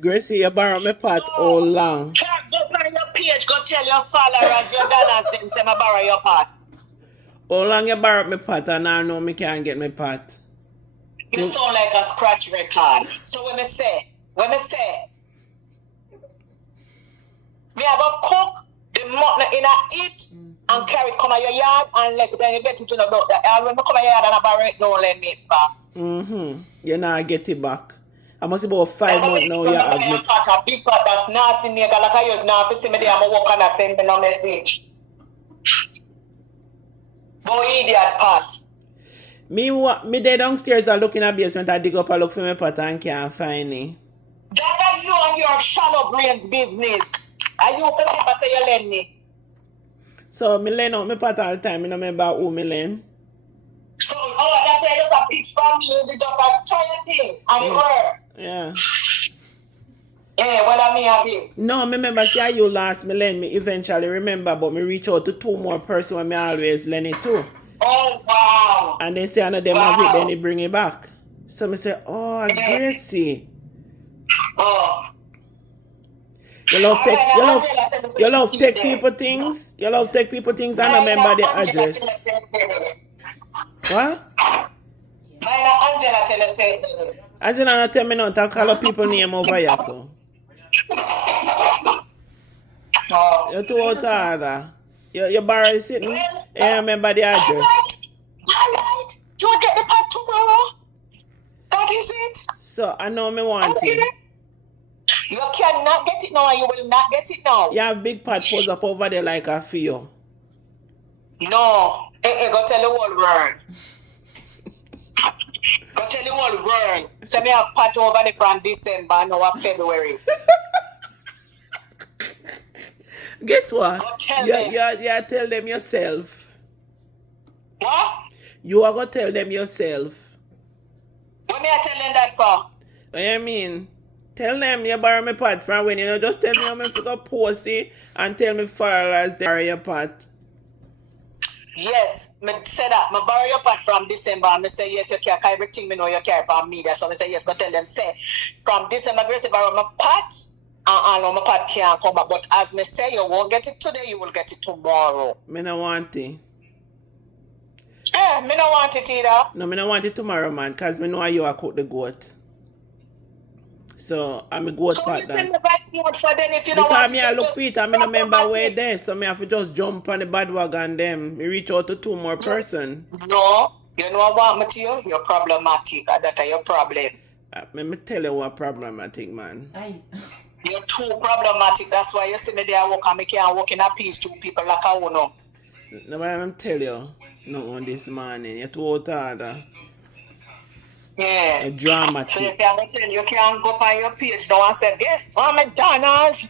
Gracey, you borrow my pot all No. long. Can't go on your page, go tell your followers, your donors, them say me borrow your pot. How long you borrow my pot and I know me can't get my pot? You sound like a scratch record. So when me say, me have a cook the mutton in a eat and carry it come out your yard unless when you get it to the door. When me come out your yard and I borrow it, don't let me back. You not get it back. I must about 5 months now you have me. A big pot that's nasty nigga like I you now see me there I'm walk and I send me no message. Boy idiot pot. Me there downstairs are looking at basement I dig up and look for my pot and can't find it. That are you and your shallow brains business. Are you for people say you lend me? So me lend out my pot all the time. I don't remember who me lend. So that's why just a bitch from you, they just a charity and her. Yeah. Yeah, what I mean have it. No, me remember see you last me lend me eventually remember, but me reach out to 2 more persons when me always lend it to. Oh wow. And they say another them have it, then they bring it back. So me say, oh Gracey. Oh. You love take people things. You love take people things and remember the address. What? Angela tell us say. Angela not tell me not to call up people name over here so. Oh. You're too out of order. Your bar is sitting. I remember the address. Alright. You will get the pot tomorrow. That is it. So I know me want it. You cannot get it now and you will not get it now. You have big pot pose up over there like a few. No. Go tell the whole world. Go tell the whole world. So me have pot over there from December now February. Guess what? Go tell you tell them yourself. What? You are gonna tell them yourself. What me I tell them that for? What you mean? Tell them you borrow my pot from when, just tell me how much you go post it and tell me followers they borrow your pot. Yes, me say that. Me borrow your pot from December and me say yes, you carry everything me know you carry from media. So me say yes, go tell them say from December Gracey borrow my pot and my pot can't come back. But as me say you won't get it today, you will get it tomorrow. Me no want it. Me no want it either. No, me no want it tomorrow, man, because me know how you are cook the goat. So I'm a goat pot. So you send the voice note for them if you don't want it. Because me I look for it and me no remember where there. So me have to just jump on the bad wagon them. Me reach out to 2 more person. No. You know what I want me to you? You're problematic. That's your problem. Let me tell you what problematic, man. Aye. You're too problematic. That's why you see me there walk and me can't walk in a peace to people like I want to. No, I'm tell you. No, on this morning. You're too out of order. Yeah. A dramatic. So you can't go on your page now and say, guess what, McDonald's?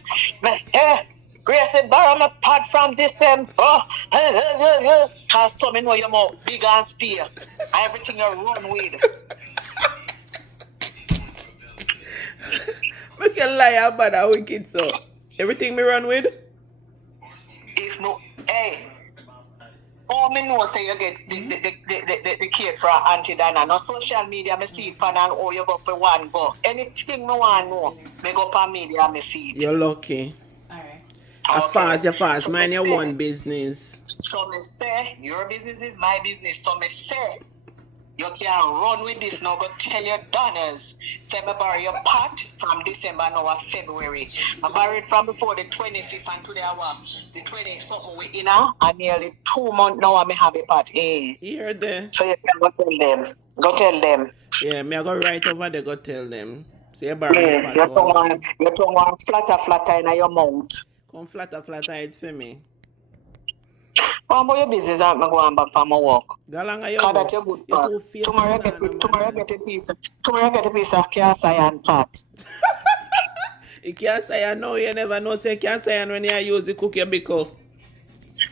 Gracey borrow my pot from December. Because so me know you're more big and steer. Everything you run with. I can lie about that wicked so. Everything me run with? If no, hey. Oh, me know say you get the cake from Auntie Dana. No social media, me see it pan and oh, you go for one go. Anything me want know, me go for media, me see it. You're lucky. Alright. You're fast. So mind your one business. So me say, your business is my business. So me say, you can run with this now. Go tell your donors. Say me borrow your pot from December now February. I borrow it from before the 25th and today I want the 20 something we in now. And nearly 2 months now I may have a pot. You're there. So you can go tell them. Go tell them. Yeah, me I go right over there, go tell them. Say you borrow Yeah, your pot. Your tongue one flatter in your mouth. Come flatter it for me. What about your business? I'm going back from my work. Galanga That's your good part. Tomorrow I get a piece of cast iron pot. You can't say I know, you never know. Say you can't say when you use the cook your bickle.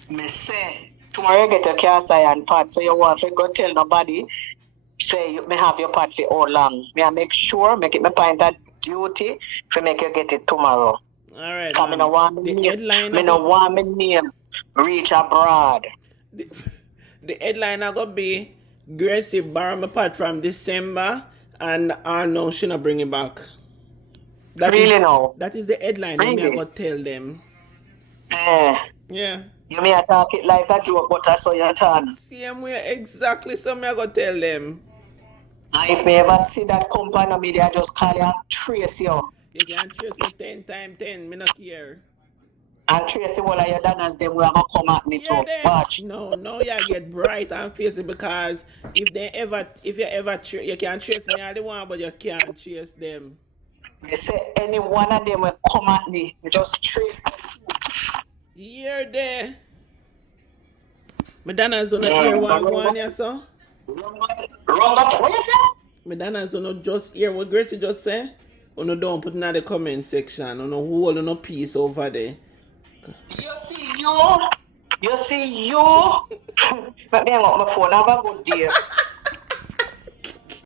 Me say, tomorrow you get a cast iron pot, so you want to go tell nobody, say you may have your pot for all long. Me I make sure, make it my point that duty to make you get it tomorrow. Alright. Because I don't want my name reach abroad. The headline are gonna be Gracey borrow my pot from December and I know she not bring it back. That is Really now. that is the headline. Me I Really. go tell them. Yeah. Yeah. You may attack it like a joke, but I saw your turn. Same way exactly. So me I go tell them. And if me ever see that company media, just call you and trace you. You can trace me 10 times 10. Me not care. And trace all of your donors, them will gonna come at me Yeah, too. there. Watch. No, you get bright and face it because if you ever, you can trace me all the one, but you can't trace them. They say any one of them will come at me. Me just trace them. Here there. Madonna's on the ear one go on here, so. Wrong up. What you say? Madonna's on the just ear what Gracey just say. On don't put in the comment section. On hold on a piece over there. You see you. You see you. Let me hang up my phone. Have a good day.